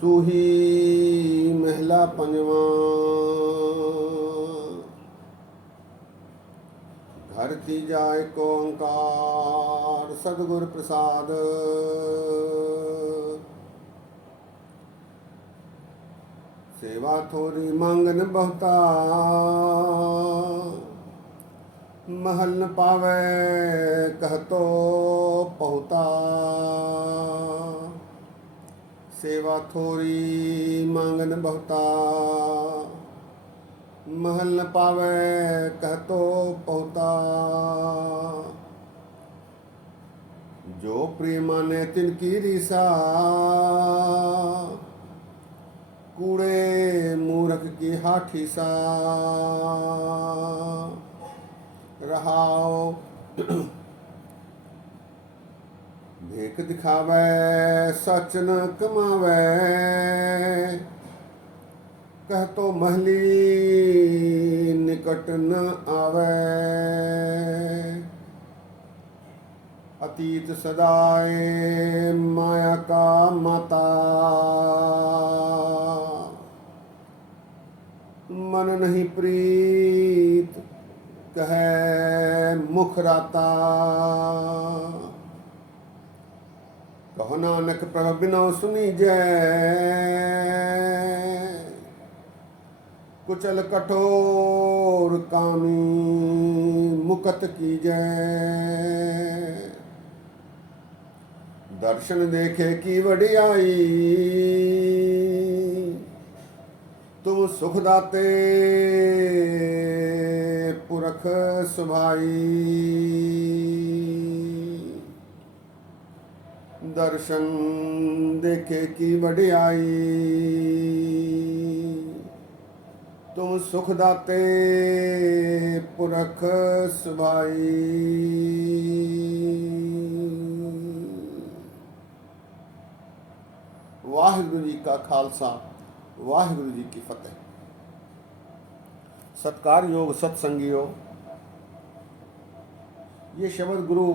सूही महिला पंजवा धरती जाय को ओंकार सदगुर प्रसाद। सेवा थोड़ी मांगन बहुता महल न पावे कहतो पहुता। सेवा थोड़ी मांगन बहुता महल न पावे कहतो पहुता। जो प्रेमा ने तिनकी रीसा कूड़े मूर्ख की हाठी सा। रहाओ भेक दिखावे सच न कमावे कह तो महली निकट न आवे। अतीत सदाए माया का माता मन नहीं प्रीत कहे मुख राता। कहो नानक प्रभ बिनो सुनी जय कुचल कठोर कामी मुकत की जय। दर्शन देखे की वडियाई तुम सुख दाते पुरख सुभाई। दर्शन देखे की वडियाई तुम सुख दाते पुरख सुभाई। वाहिगुरु जी का खालसा वाहिगुरु जी की फतेह। सत्कार योग सत्संगियों, ये शब्द गुरु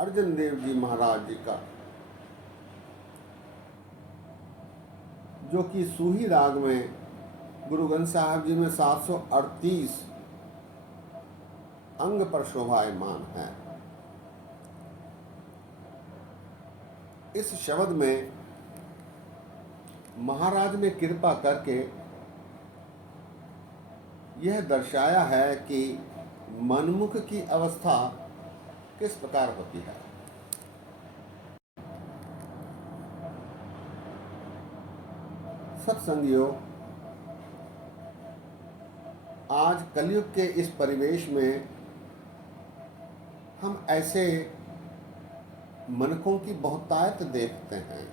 अर्जन देव जी महाराज जी का, जो कि सूही राग में गुरु ग्रंथ साहब जी में 738 अंग पर शोभायमान है। इस शब्द में महाराज ने कृपा करके यह दर्शाया है कि मनमुख की अवस्था किस प्रकार होती है। सत्संगियों, आज कलयुग के इस परिवेश में हम ऐसे मनकों की बहुतायत देखते हैं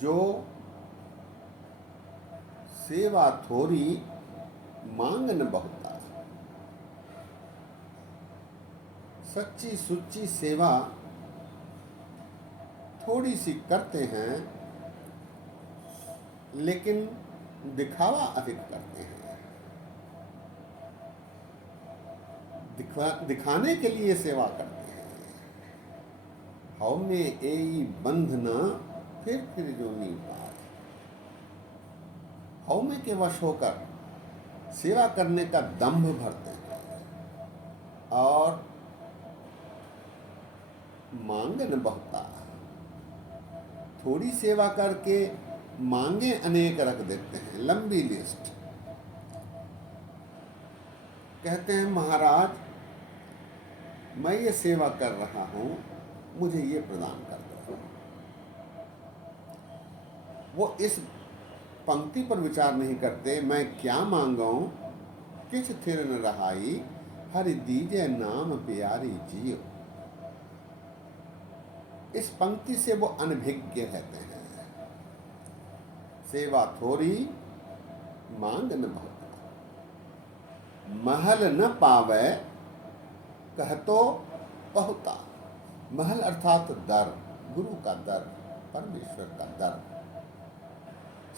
जो सेवा थोड़ी मांगन बहुता। सच्ची सुच्ची सेवा थोड़ी सी करते हैं लेकिन दिखावा अधिक करते हैं। दिखाने के लिए सेवा करते हैं। हव में एई बंधना फिर जोनी पार। हव में के वश होकर सेवा करने का दंभ भरते हैं और मांगन बहुता। थोड़ी सेवा करके मांगे अनेक रख देते हैं, लंबी लिस्ट। कहते हैं महाराज मैं ये सेवा कर रहा हूं, मुझे ये प्रदान कर दो। वो इस पंक्ति पर विचार नहीं करते, मैं क्या मांगूं किछ थिर न रहाई हरि दीजे नाम प्यारी जियो। इस पंक्ति से वो अनभिज्ञ रहते हैं। सेवा थोड़ी मांग न बहुत, महल न पावे कहतो बहुता। महल अर्थात दर, गुरु का दर, परमेश्वर का दर।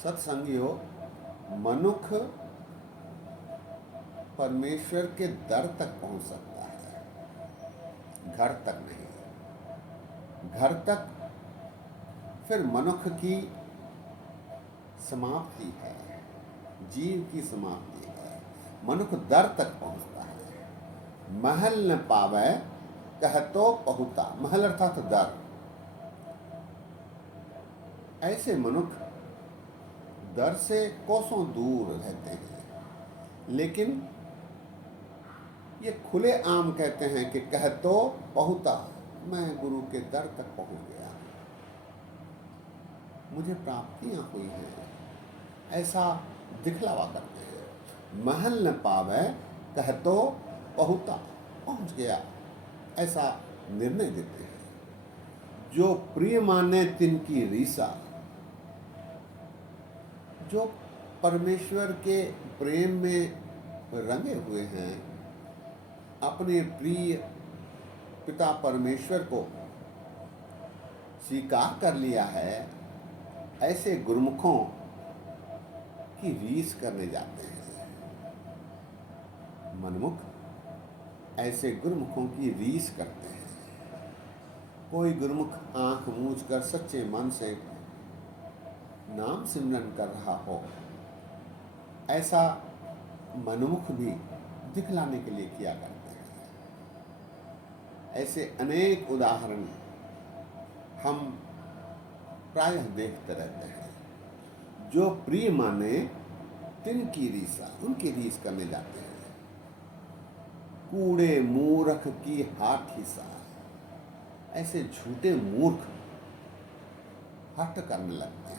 सत्संगियों, मनुख परमेश्वर के दर तक पहुंच सकता है, घर तक नहीं। घर तक फिर मनुष्य की समाप्ति है, जीव की समाप्ति है। मनुष्य दर तक पहुंचता है। महल न पावे कहतो पहुता, महल अर्थात दर। ऐसे मनुष्य दर से कोसों दूर रहते हैं, लेकिन ये खुले आम कहते हैं कि कहतो पहुता, मैं गुरु के दर तक पहुंच गया, मुझे प्राप्तियां हुई हैं, ऐसा दिखलावा करते हैं। महल न पावे कहतो पहुता, पहुंच गया, ऐसा निर्णय देते हैं। जो प्रिय माने तिनकी रीसा, जो परमेश्वर के प्रेम में रंगे हुए हैं, अपने प्रिय पिता परमेश्वर को स्वीकार कर लिया है, ऐसे गुरुमुखों की रीस करने जाते हैं। मनमुख ऐसे गुरुमुखों की रीस करते हैं। कोई गुरुमुख आंख मूंझ कर सच्चे मन से नाम सिमरन कर रहा हो, ऐसा मनमुख भी दिखलाने के लिए किया करते हैं। ऐसे अनेक उदाहरण हम प्रायः देखते रहते हैं। जो प्रिय माने तिनकी रीसा, उनकी रीस करने जाते हैं। कूड़े मूर्ख की हाथी सा, ऐसे झूठे मूर्ख हट करने लगते हैं,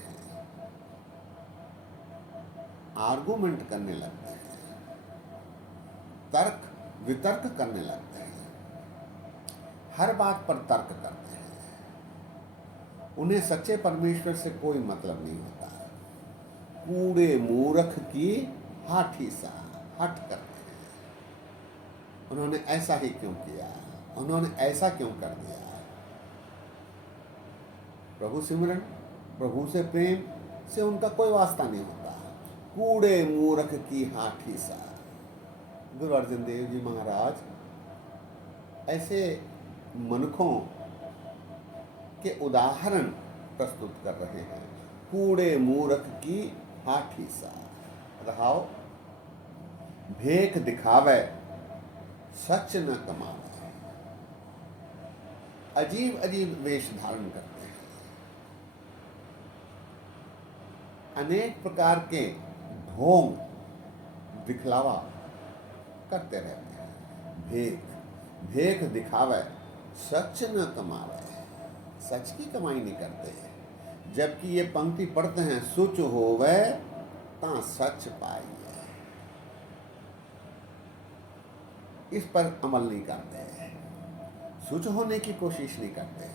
आर्गुमेंट करने लगते हैं, तर्क वितर्क करने लगते हैं, हर बात पर तर्क करते हैं। उन्हें सच्चे परमेश्वर से कोई मतलब नहीं होता। कूड़े मूर्ख की हाथी सा हट करते हैं। उन्होंने ऐसा ही क्यों किया, उन्होंने ऐसा क्यों कर दिया। प्रभु सिमरन, प्रभु से प्रेम से उनका कोई वास्ता नहीं होता। कूड़े मूर्ख की हाथी सा। गुरु अर्जन देव जी महाराज ऐसे मनुखों के उदाहरण प्रस्तुत कर रहे हैं। कूड़े मूर्ख की हाथी सा रहाओ, भेख दिखावे सच न कमावे। अजीब अजीब वेश धारण करते हैं, अनेक प्रकार के ढोंग दिखलावा करते रहते हैं। भेख दिखावे सच न कमावे, सच की कमाई नहीं करते। जबकि ये पंक्ति पढ़ते हैं, सुच होवे ता सच पाइए, इस पर अमल नहीं करते, सुच होने की कोशिश नहीं करते,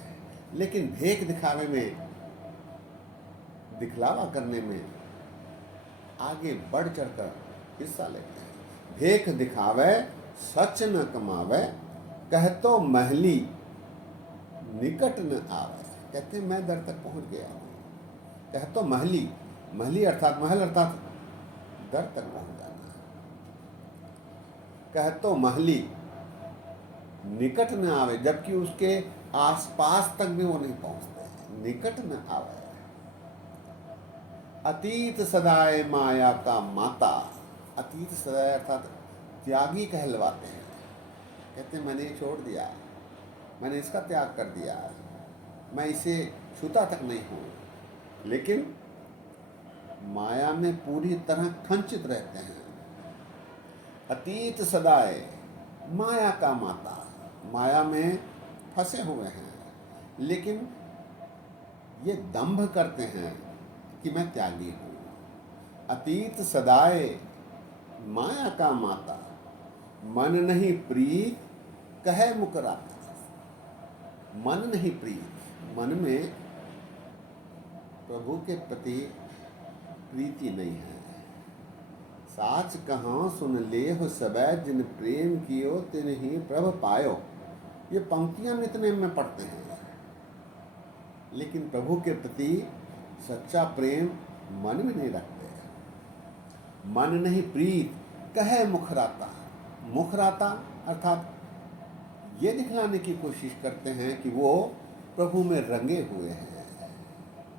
लेकिन भेख दिखावे में, दिखलावा करने में आगे बढ़ चढ़कर हिस्सा लेते हैं। भेख दिखावे सच न कमावे, कहतो महली निकट न आवे। कहते मैं दर तक पहुंच गया हूं। कहतो महली, महली अर्थात महल अर्थात दर तक पहुंच जाना। कहतो महली निकट न आवे, जबकि उसके आसपास तक भी वो नहीं पहुंचते। निकट न आवे। अतीत सदाए माया का माता, अतीत सदाए अर्थात त्यागी कहलवाते हैं। कहते मैंने ये छोड़ दिया, मैंने इसका त्याग कर दिया, मैं इसे छूता तक नहीं हूँ, लेकिन माया में पूरी तरह खंचित रहते हैं। अतीत सदाए माया का माता, माया में फंसे हुए हैं, लेकिन ये दंभ करते हैं कि मैं त्यागी हूँ। अतीत सदाए माया का माता, मन नहीं प्रीत कहे मुकराता। मन नहीं प्रीत, मन में प्रभु के प्रति प्रीति नहीं है। साच कहाँ सुन ले हो सबै, जिन प्रेम कियो तिन ही प्रभ पायो। ये पंक्तियां नित्य में पढ़ते हैं, लेकिन प्रभु के प्रति सच्चा प्रेम मन में नहीं रखते। मन नहीं प्रीत कहे मुखराता। मुखराता अर्थात ये दिखलाने की कोशिश करते हैं कि वो प्रभु में रंगे हुए हैं,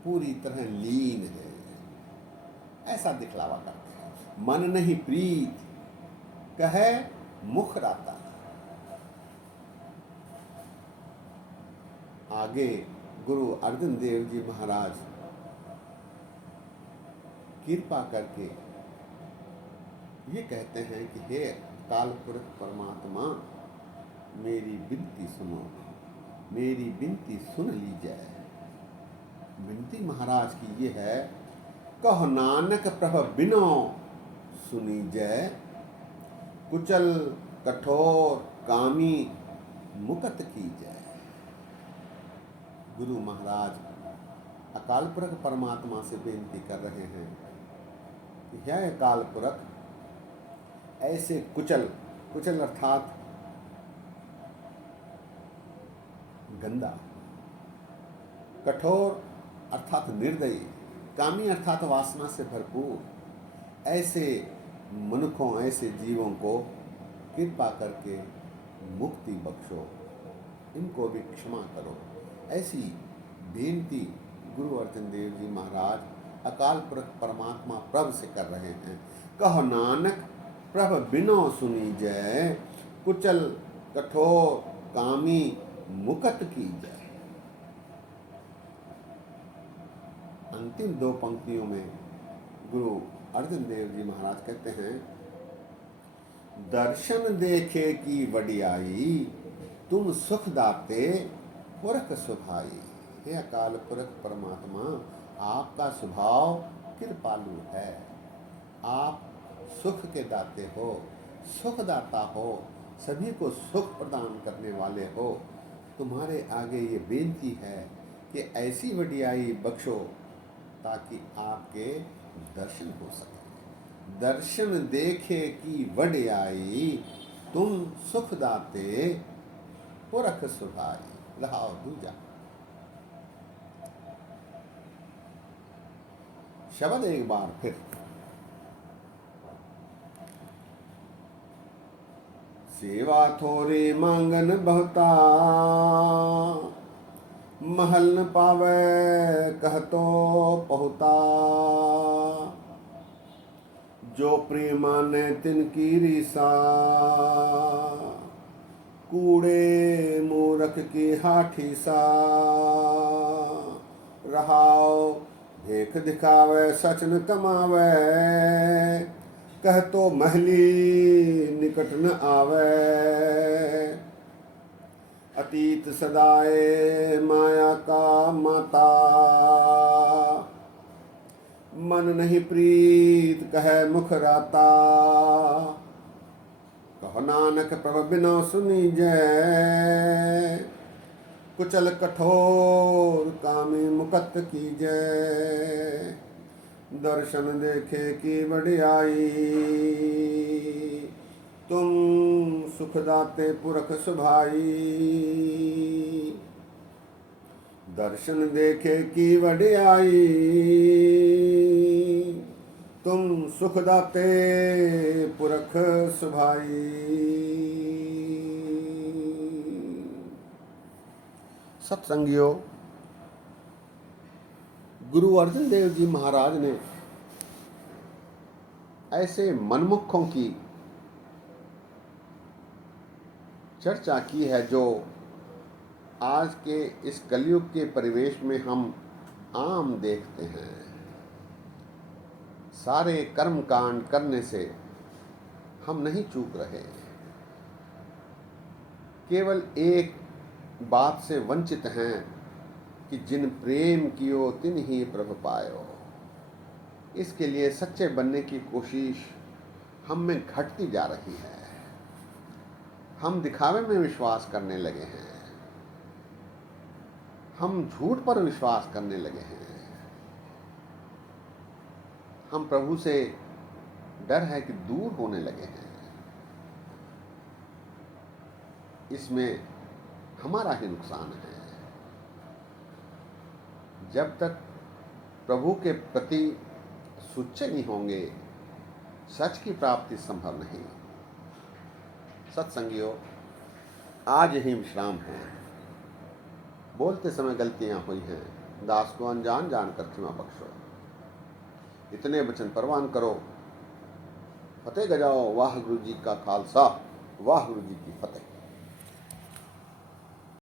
पूरी तरह लीन है, ऐसा दिखलावा करते हैं। मन नहीं प्रीत कहे मुख राता। आगे गुरु अर्जन देव जी महाराज कृपा करके ये कहते हैं कि हे काल पुरुष परमात्मा, मेरी विनती सुनो, मेरी विनती सुन लीजिए। विनती महाराज की ये है, कह नानक प्रभ बिनो सुनी जय, कुचल कठोर कामी मुकत की जय। गुरु महाराज अकाल पुरख परमात्मा से बेनती कर रहे हैं कि हे अकाल पुरख, ऐसे कुचल, कुचल अर्थात गंदा, कठोर अर्थात निर्दयी, कामी अर्थात वासना से भरपूर, ऐसे मनुष्यों, ऐसे जीवों को कृपा करके मुक्ति बख्शो, इनको भी क्षमा करो। ऐसी बेनती गुरु अर्जन देव जी महाराज अकाल पुरख परमात्मा प्रभ से कर रहे हैं। कहो नानक प्रभ बिनो सुनी जय, कुचल कठोर कामी मुकत की जय। अंतिम दो पंक्तियों में गुरु अर्जन देव जी महाराज कहते हैं, दर्शन देखे की वडियाई, तुम सुख दाते पुरख सुभाई। हे अकाल पुरख परमात्मा, आपका स्वभाव कृपालु है, आप सुख के दाते हो, सुखदाता हो, सभी को सुख प्रदान करने वाले हो। तुम्हारे आगे ये बेनती है कि ऐसी वडियाई बख्शो ताकि आपके दर्शन हो सके। दर्शन देखे की वडियाई, तुम सुख दाते पुरख सुभाई। रहाओ दूजा शब्द एक बार फिर, सेवा थोड़ी मांगन बहुता, महल न पावे कहतो पहुता, जो प्रेमा ने तिनकी रीसा, कूड़े मूरख की हाठी सा। रहाओ देख दिखावे सच न कमावे, कह तो महली निकट न आवे। अतीत सदाए माया का माता, मन नहीं प्रीत कहे मुख राता। कहो नानक प्रभ बिनो सुनी जय, कुचल कठोर कामी मुकत की जय। दर्शन देखे की वडियाई, तुम सुख दाते पुरख सुभाई। दर्शन देखे की वडियाई, तुम सुख दाते पुरख सुभाई। सत्संगियों, गुरु अर्जन देव जी महाराज ने ऐसे मनमुखों की चर्चा की है जो आज के इस कलयुग के परिवेश में हम आम देखते हैं। सारे कर्म कांड करने से हम नहीं चूक रहे, केवल एक बात से वंचित हैं कि जिन प्रेम कियो तिन ही प्रभ पायो। इसके लिए सच्चे बनने की कोशिश हम में घटती जा रही है। हम दिखावे में विश्वास करने लगे हैं, हम झूठ पर विश्वास करने लगे हैं। हम प्रभु से डर है कि दूर होने लगे हैं। इसमें हमारा ही नुकसान है। जब तक प्रभु के प्रति सुच्चे नहीं होंगे, सच की प्राप्ति संभव नहीं। सत्संगियों, आज ही विश्राम है। बोलते समय गलतियां हुई हैं, दास को अनजान जानकर क्षमा बख्शो। इतने वचन परवान करो। फतेह गजाओ। वाहगुरु जी का खालसा, वाहगुरु जी की फतेह।